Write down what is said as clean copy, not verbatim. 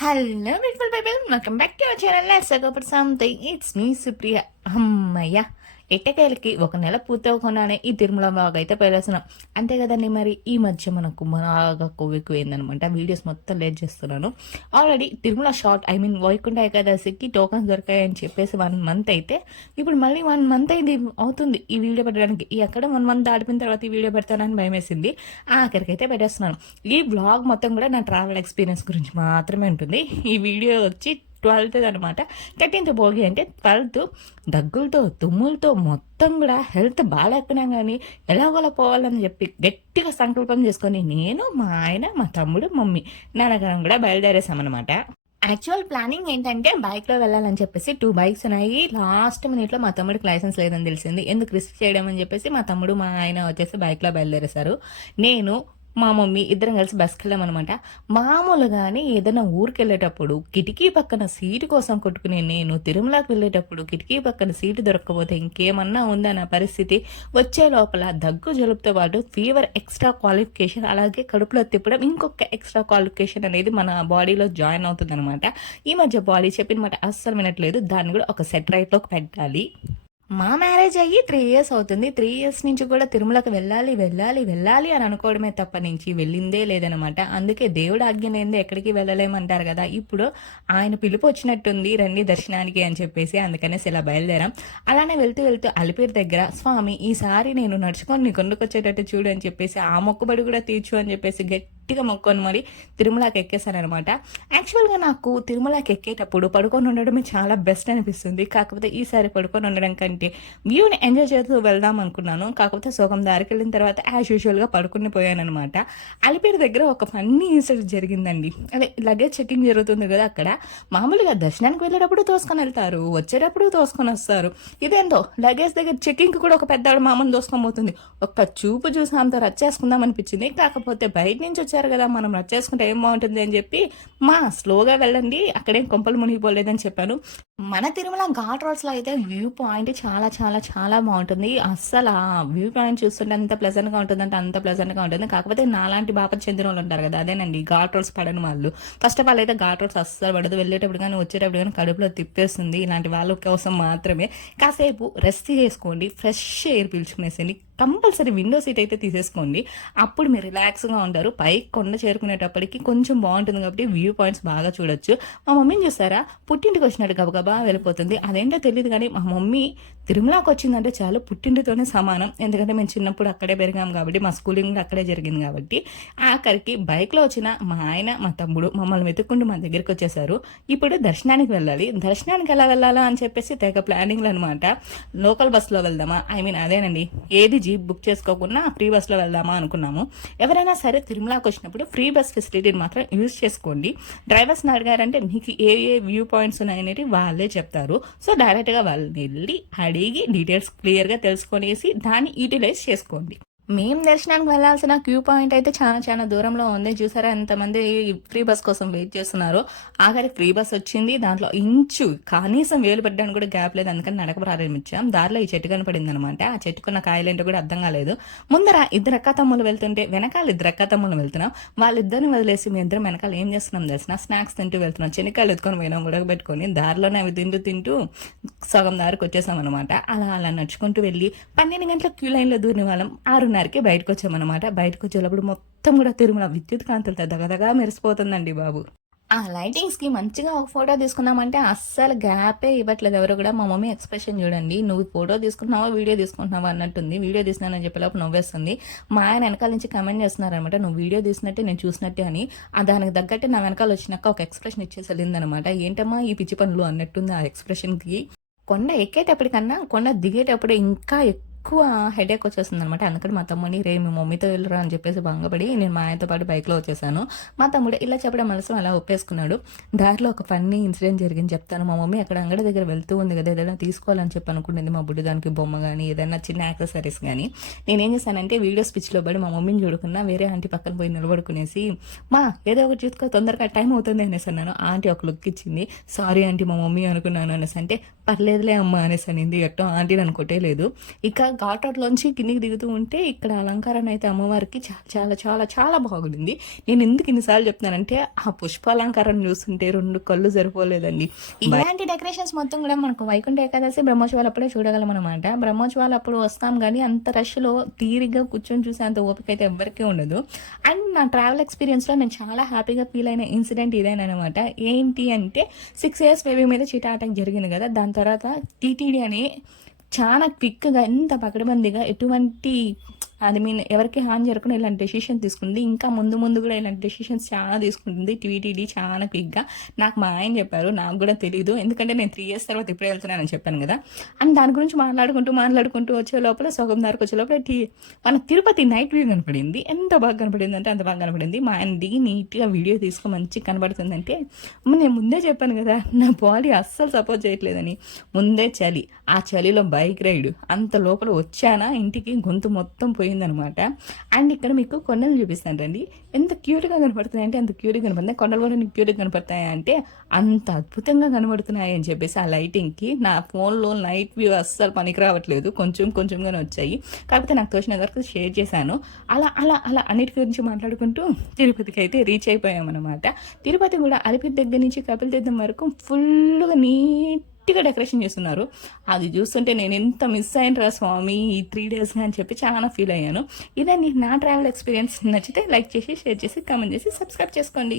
Hello beautiful people, welcome back to our channel. Let's talk about something. It's me Supriya. అమ్మయ్య, ఎట్టకేలకి ఒక నెల పూర్తవకుండానే ఈ Tirumala blog అయితే పేరేస్తున్నాం. అంతే కదండి, మరి ఈ మధ్య మనకు బాగా కొవ్వెక్కువైందనమాట. వీడియోస్ మొత్తం లేట్ చేస్తున్నాను. ఆల్రెడీ తిరుమల షార్ట్ వైకుంఠ ఏకాదశికి టోకన్స్ దొరికాయని చెప్పేసి 1 మంత్ అయితే, ఇప్పుడు మళ్ళీ 1 మంత్ అయింది అవుతుంది ఈ వీడియో పెట్టడానికి. ఎక్కడ 1 మంత్ దాటిపోయిన తర్వాత ఈ వీడియో పెడతానని భయం వేసింది. ఆఖరికైతే పెట్టేస్తున్నాను. ఈ బ్లాగ్ మొత్తం కూడా నా ట్రావెల్ ఎక్స్పీరియన్స్ గురించి మాత్రమే ఉంటుంది. ఈ వీడియో వచ్చి 12th అనమాట. 13th భోగి అంటే 12th దగ్గులతో తుమ్ములతో మొత్తం కూడా హెల్త్ బాగాలేకపోయినా కానీ ఎలాగోలా పోవాలని చెప్పి గట్టిగా సంకల్పం చేసుకొని నేను, మా ఆయన, మా తమ్ముడు, మమ్మీ నాన్నగారం కూడా బయలుదేరేసామన్నమాట. యాక్చువల్ ప్లానింగ్ ఏంటంటే బైక్లో వెళ్ళాలని చెప్పేసి 2 బైక్స్ ఉన్నాయి. లాస్ట్ మినిట్లో మా తమ్ముడికి లైసెన్స్ లేదని తెలిసింది. ఎందుకు రిస్క్ చేయడం అని చెప్పేసి మా తమ్ముడు, మా ఆయన వచ్చేసి బైక్లో బయలుదేరేశారు. నేను, మా మమ్మీ ఇద్దరం కలిసి బస్కి వెళ్ళామన్నమాట. మామూలుగానే ఏదైనా ఊరికి వెళ్ళేటప్పుడు కిటికీ పక్కన సీటు కోసం కొట్టుకునే నేను తిరుమలకి వెళ్ళేటప్పుడు కిటికీ పక్కన సీటు దొరకకపోతే ఇంకేమన్నా ఉందా నా పరిస్థితి. వచ్చే లోపల దగ్గు జలుబుతో పాటు ఫీవర్ ఎక్స్ట్రా క్వాలిఫికేషన్, అలాగే కడుపులో తిప్పడం ఇంకొక ఎక్స్ట్రా క్వాలిఫికేషన్ అనేది మన బాడీలో జాయిన్ అవుతుంది అనమాట. ఈ మధ్య బాడీ చెప్పిన మాట అస్సలు వినట్లేదు. దాన్ని కూడా ఒక సెట్ రైట్లోకి పెట్టాలి. మా మ్యారేజ్ అయ్యి 3 years అవుతుంది. 3 years నుంచి కూడా తిరుమలకి వెళ్ళాలి వెళ్ళాలి వెళ్ళాలి అని అనుకోవడమే తప్ప నుంచి వెళ్ళిందే లేదనమాట. అందుకే దేవుడు ఆజ్ఞ లేనిదే ఎక్కడికి వెళ్ళలేమంటారు కదా. ఇప్పుడు ఆయన పిలుపు వచ్చినట్టుంది, రండి దర్శనానికి అని చెప్పేసి అందుకనేసి ఇలా బయలుదేరాం. అలానే వెళ్తూ వెళ్తూ అలిపిరి దగ్గర, స్వామి ఈసారి నేను నడుచుకొని నీ కొండకొచ్చేటట్టు చూడు అని చెప్పేసి ఆ మొక్కుబడి కూడా తీర్చు అని చెప్పేసి గట్టిగా మొక్కొని మరి తిరుమలకి ఎక్కేసానమాట. యాక్చువల్గా నాకు తిరుమలకి ఎక్కేటప్పుడు పడుకొని ఉండడమే చాలా బెస్ట్ అనిపిస్తుంది. కాకపోతే ఈసారి పడుకొని ఉండడం కంటే వ్యూని ఎంజాయ్ చేస్తూ వెళ్దాం అనుకున్నాను. కాకపోతే సోగం దారికి వెళ్ళిన తర్వాత యాజ్ యూజువల్గా పడుకుని పోయాను అనమాట. అలిపిరి దగ్గర ఒక ఫన్నీ ఇన్సిడెంట్ జరిగిందండి. అదే లగేజ్ చెకింగ్ జరుగుతుంది కదా అక్కడ. మామూలుగా దర్శనానికి వెళ్ళేటప్పుడు తోసుకొని వెళ్తారు, వచ్చేటప్పుడు తోసుకొని వస్తారు. ఇదేందో లగేజ్ దగ్గర చెకింగ్ కూడా ఒక పెద్దవాడు మామూలు తోసుకొని పోతుంది. ఒక్క చూపు చూసి అంత రచ్చేసుకుందాం అనిపించింది. కాకపోతే బయట నుంచి వచ్చారు కదా, మనం రచ్చేసుకుంటే ఏం బాగుంటుంది అని చెప్పి స్లోగా వెళ్ళండి, అక్కడేం కొంపలు మునిగిపోలేదని చెప్పాను. మన తిరుమల ఘాట్ రోడ్స్లో అయితే వ్యూ పాయింట్ చాలా చాలా చాలా బాగుంటుంది. అస్సలు ఆ వ్యూ పాయింట్ చూస్తుంటే అంత ప్లెజెంట్గా ఉంటుంది అంటే అంత ప్లెజెంట్గా ఉంటుంది. కాకపోతే నాలాంటి బాపత్ చెందిన వాళ్ళు ఉంటారు కదా, అదేనండి ఘాట్ రోడ్స్ పడని వాళ్ళు. ఫస్ట్ ఆఫ్ ఆల్ అయితే ఘాట్ రోడ్స్ అస్సలు పడదు. వెళ్ళేటప్పుడు కానీ వచ్చేటప్పుడు కానీ కడుపులో తిప్పేస్తుంది. ఇలాంటి వాళ్ళ కోసం మాత్రమే కాసేపు రెస్ట్ చేసుకోండి, ఫ్రెష్ ఎయిర్ పీల్చుకునేసేయండి. కంపల్సరీ విండో సీట్ అయితే తీసేసుకోండి. అప్పుడు మీరు రిలాక్స్గా ఉంటారు. పైకి కొండ చేరుకునేటప్పటికి కొంచెం బాగుంటుంది కాబట్టి వ్యూ పాయింట్స్ బాగా చూడొచ్చు. మా మమ్మీని చూసారా, పుట్టింటికి వచ్చినట్టు గబగబా వెళ్ళిపోతుంది. అదేంటో తెలియదు కానీ మా మమ్మీ తిరుమలకి వచ్చిందంటే చాలు పుట్టింటితోనే సమానం. ఎందుకంటే మేము చిన్నప్పుడు అక్కడే పెరిగాం కాబట్టి, మా స్కూలింగ్ అక్కడే జరిగింది కాబట్టి. ఆఖరికి బైక్లో వచ్చిన మా ఆయన, మా తమ్ముడు మమ్మల్ని వెతుక్కుంటూ మా దగ్గరికి వచ్చేసారు. ఇప్పుడు దర్శనానికి వెళ్ళాలి. దర్శనానికి ఎలా వెళ్ళాలా అని చెప్పేసి తెగ ప్లానింగ్లు అనమాట. లోకల్ బస్సులో వెళ్దామా, అదేనండి, ఏది జీప్ బుక్ చేసుకోకుండా ఫ్రీ బస్లో వెళ్దామా అనుకున్నాము. ఎవరైనా సరే తిరుమలకి వచ్చినప్పుడు ఫ్రీ బస్ ఫెసిలిటీని మాత్రం యూజ్ చేసుకోండి. డ్రైవర్స్ని అడిగారంటే మీకు ఏ వ్యూ పాయింట్స్ ఉన్నాయనేది వాళ్ళే చెప్తారు. సో డైరెక్ట్గా వాళ్ళని వెళ్ళి అడిగి డీటెయిల్స్ క్లియర్గా తెలుసుకొనేసి దాన్ని యూటిలైజ్ చేసుకోండి. మేము దర్శనానికి వెళ్ళాల్సిన క్యూ పాయింట్ అయితే చాలా చాలా దూరంలో ఉంది. చూసారా ఎంతమంది ఫ్రీ బస్ కోసం వెయిట్ చేస్తున్నారు. ఆఖరి ఫ్రీ బస్ వచ్చింది. దాంట్లో ఇంచు కనీసం వేలు పెట్టడానికి కూడా గ్యాప్ లేదు. అందుకని నడక ప్రారంభించాం. దారిలో ఈ చెట్టు కనపడింది అనమాట. ఆ చెట్టుకున్న కాయలేంటో కూడా అర్థం కాలేదు. ముందర 2 అక్క తమ్ములు వెళ్తుంటే వెనకాల 2 అక్క తమ్ములు వెళ్తున్నాం. వాళ్ళిద్దరిని వదిలేసి మేము ఇద్దరం వెనకాల ఏం చేస్తున్నాం తెలిసిన, స్నాక్స్ తింటూ వెళ్తున్నాం. చెనికాయలు ఎత్తుకొని పోయినాం ఉడకబెట్టుకొని. దారిలోనే అవి తింటూ సగం దారికి వచ్చేసాం అనమాట. అలా నడుచుకుంటూ వెళ్ళి 12 గంటల క్యూ లైన్లో దూరిన వాళ్ళం 6:30కి బయటకు వచ్చామన్నమాట. బయటకు వచ్చేటప్పుడు మొత్తం కూడా తిరుమల విద్యుత్ కాంతులతో దగదగా మెరిసిపోతుందండి బాబు. ఆ లైటింగ్స్కి మంచిగా ఒక ఫోటో తీసుకున్నామంటే అస్సలు గ్యాపే ఇవ్వట్లేదు ఎవరు కూడా. మా మమ్మీ ఎక్స్ప్రెషన్ చూడండి, నువ్వు ఫోటో తీసుకుంటున్నావా వీడియో తీసుకుంటున్నావా అన్నట్టుంది. వీడియో తీసినానని చెప్పేలోపు నవ్వేస్తుంది. మా ఆయన వెనకాల నుంచి కమెంట్ చేస్తున్నారనమాట, నువ్వు వీడియో తీసినట్టే నేను చూసినట్టే అని. దానికి తగ్గట్టే నా వెనకాల వచ్చినాక ఒక ఎక్స్ప్రెషన్ ఇచ్చేసి వెళ్ళిందనమాట. ఏంటమ్మా ఈ పిచ్చి పనులు అన్నట్టుంది ఆ ఎక్స్ప్రెషన్కి. కొండ ఎక్కేటప్పటికన్నా కొండ దిగేటప్పుడు ఇంకా ఎక్కువ హెడేక్ వచ్చేస్తుంది అనమాట. అందుకని మా తమ్ముడిని మీ మమ్మీతో వెళ్ళరా అని చెప్పేసి భంగపడి నేను మా ఆయనతో పాటు బైక్లో వచ్చేసాను. మా తమ్ముడు ఇలా చెప్పడం మనసు అలా ఒప్పేసుకున్నాడు. దారిలో ఒక ఫన్నీ ఇన్సిడెంట్ జరిగింది చెప్తాను. మా మమ్మీ అక్కడ అంగడి దగ్గర వెళ్తూ ఉంది కదా, ఏదైనా తీసుకోవాలని చెప్పి అనుకుంటుంది. మా బుడ్డదానికి బొమ్మ కానీ ఏదైనా చిన్న యాక్సెసరీస్ కానీ. నేనేం చేశానంటే వీడియో స్పిచ్లో పడి మా మమ్మీని చూడకుండా వేరే ఆంటీ పక్కన పోయి నిలబడుకునేసి, ఏదో ఒకటి చూసుకో తొందరగా టైం అవుతుంది అనేసి అన్నాను. ఆంటీ ఒక లుక్ ఇచ్చింది. సారీ ఆంటీ మా మమ్మీ అనుకున్నాను అనేసి అంటే, పర్లేదులే అమ్మ అనేసి అనింది. ఎట్టో ఆంటీ నన్ను కొట్టేలేదు. ఇక ఘాట్ రోడ్లోంచి కిందికి దిగుతూ ఉంటే ఇక్కడ అలంకారం అయితే అమ్మవారికి చాలా చాలా చాలా బాగుంది. నేను ఎందుకు ఇన్నిసార్లు చెప్తున్నానంటే ఆ పుష్పాలంకారం చూస్తుంటే 2 కళ్ళు సరిపోలేదండి. ఇలాంటి డెకరేషన్స్ మొత్తం కూడా మనకు వైకుంఠ ఏకాదశి బ్రహ్మోత్సవాలు అప్పుడే చూడగలం అనమాట. బ్రహ్మోత్సవాలు అప్పుడు వస్తాం కానీ అంత రష్లో తీరిగ్గా కూర్చొని చూసే అంత ఓపిక అయితే ఎవ్వరికీ ఉండదు. అండ్ నా ట్రావెల్ ఎక్స్పీరియన్స్లో నేను చాలా హ్యాపీగా ఫీల్ అయిన ఇన్సిడెంట్ ఇదేనమాట. ఏంటి అంటే 6 years బేబీ మీద చీటా అటాక్ జరిగింది కదా, దాని తర్వాత టీటీడీ అని చాలా క్విక్గా ఎంత పకడ్బందీగా ఎటువంటి ఎవరికి హాని జరగకుండా ఇలాంటి డెసిషన్ తీసుకుంది. ఇంకా ముందు ముందు కూడా ఇలాంటి డెసిషన్స్ చాలా తీసుకుంటుంది టీటీడీ చాలా క్విక్గా. నాకు మా ఆయన చెప్పారు, నాకు కూడా తెలియదు, ఎందుకంటే నేను 3 years తర్వాత ఇప్పుడే వెళ్తున్నానని చెప్పాను కదా. అండ్ దాని గురించి మాట్లాడుకుంటూ వచ్చే లోపల సగం దారికి వచ్చే లోపల మన తిరుపతి నైట్ వ్యూ కనపడింది. ఎంత బాగా కనపడింది అంటే అంత బాగా కనపడింది. మా ఆయన దిగి నీట్గా వీడియో తీసుకొని మంచిగా కనబడుతుందంటే నేను ముందే చెప్పాను కదా నా బాడీ అస్సలు సపోర్ట్ చేయట్లేదని. ముందే చలి, ఆ చలిలో బైక్ రైడ్, అంత లోపల వచ్చానా ఇంటికి గొంతు మొత్తం పోయిందనమాట. అండ్ ఇక్కడ మీకు కొండలు చూపిస్తాను రండి. ఎంత క్యూట్గా కనపడుతున్నాయి అంటే అంత క్యూట్గా కనపడుతున్నాయి. కొండలు కూడా నీకు క్యూట్గా కనపడతాయి అంటే అంత అద్భుతంగా కనబడుతున్నాయి అని చెప్పేసి ఆ లైటింగ్కి నా ఫోన్లో నైట్ వ్యూ అస్సలు పనికి రావట్లేదు, కొంచెంగానే వచ్చాయి. కాకపోతే నాకు తోచిన వరకు షేర్ చేశాను. అలా అలా అలా అన్నిటి గురించి మాట్లాడుకుంటూ తిరుపతికి అయితే రీచ్ అయిపోయామన్నమాట. తిరుపతి కూడా అలిపిరి దగ్గర నుంచి కపిల తీర్థం వరకు ఫుల్గా నీట్గా డెకరేషన్ చేస్తున్నారు. అది చూస్తుంటే నేను ఎంత మిస్ అయినరా స్వామి ఈ 3 daysగా అని చెప్పి చాలా ఫీల్ అయ్యాను. ఇదే నా ట్రావెల్ ఎక్స్పీరియన్స్. నచ్చితే లైక్ చేసి, షేర్ చేసి, కామెంట్ చేసి, సబ్స్క్రైబ్ చేసుకోండి.